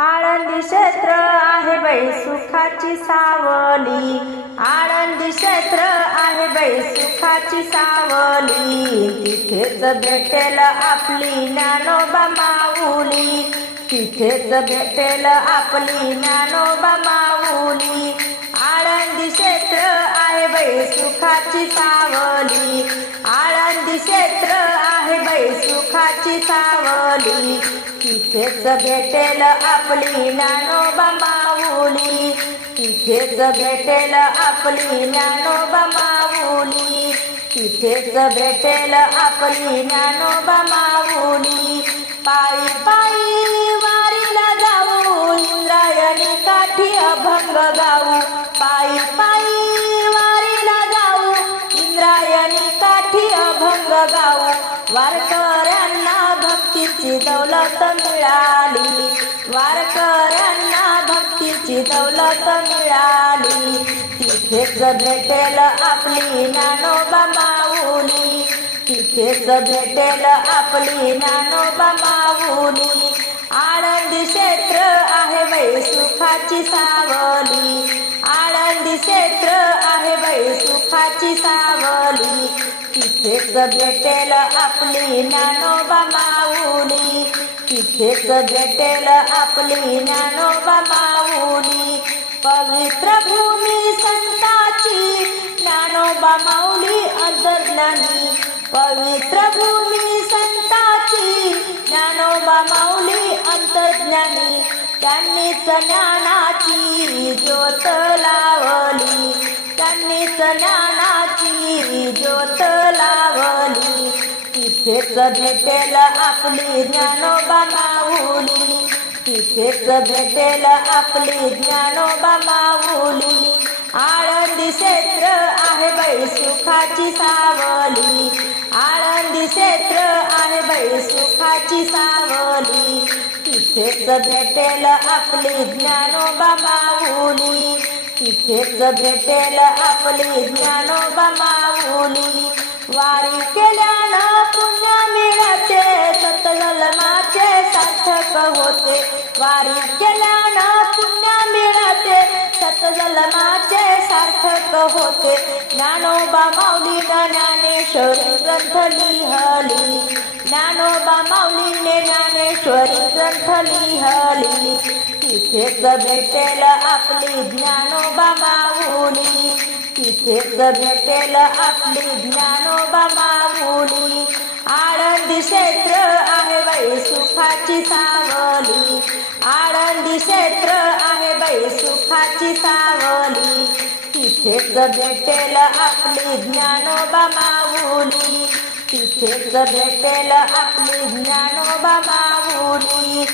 आळंदी क्षेत्र आहे बाई सुखाची सावली, आळंदी क्षेत्र आहे बाई सुखाची सावली। तिथेच भेटेल आपली ज्ञानोबा माऊली, तिथेच भेटेल आपली ज्ञानोबा माऊली। आळंदी क्षेत्र आहे बाई सुखाची सावली, आळंदी क्षेत्र आहे बाई सुखाची सावली। तिथेच भेटेल आपली ज्ञानोबा माऊली, तिथेच भेटेल आपली ज्ञानोबा माऊली, तिथेच भेटेल आपली ज्ञानोबा माऊली। पायी पायी वारीला जाऊ, इंद्रायणी काठी अभंग गाऊ, पायी पायी वारीला जाऊ, इंद्रायणी काठी अभंग गाऊ। वारकऱ्यांना भक्तीची दौलत मिळाली, वारकऱ्यांना भक्तीची दौलत मिळाली। तिथेच भेटेल आपली ज्ञानोबा माऊली, तिथेच भेटेल आपली ज्ञानोबा माऊली। आळंदी क्षेत्र आहे बाई सुखाची सावली, आळंदी क्षेत्र आहे बाई सुखाची सावली। तिथेच भेटेल आपली ज्ञानोबा माऊली, तिथेच भेटेल आपली ज्ञानोबा माऊली। पवित्र भूमी संताची ज्ञानोबा माऊली अंतर्ज्ञानी, पवित्र भूमी संताची ज्ञानोबा माऊली अंतर्ज्ञानी। त्यांनीच ज्ञानाची ज्योत लावली, त्यांनीच ज्ञानाची ज्योत लावली। तिथेच भेटेल आपली ज्ञानोबा माऊली, तिथेच भेटेल आपली ज्ञानोबा माऊली। आळंदी क्षेत्र आहे बाई सुखाची सावली, आळंदी क्षेत्र आहे बाई सुखाची सावली। तिथेच भेटेल आपली ज्ञानोबा माऊली, तिथेच भेटेल आपली ज्ञानोबा माऊली। वारी केल्यानं पुण्य मिळते, सतजन्माचे सार्थक होते, वारी केल्यानं पुण्य मिळते, सतजन्माचे सार्थक होते। ज्ञानोबा माऊलीने ज्ञानेश्वरी ग्रंथ लिहली, ज्ञानोबा माऊलीने ज्ञानेश्वरी ग्रंथ लिहली। तिथेच भेटेल आपली ज्ञानोबा माऊली, तिथेच भेटेल आपली ज्ञानोबा माऊली। आळंदी क्षेत्र आहे बाई सुखाची सावली, आळंदी क्षेत्र आहे बाई सुखाची सावली। तिथेच भेटेल आपली ज्ञानोबा माऊली, तिथेच भेटेल आपली ज्ञानोबा माऊली।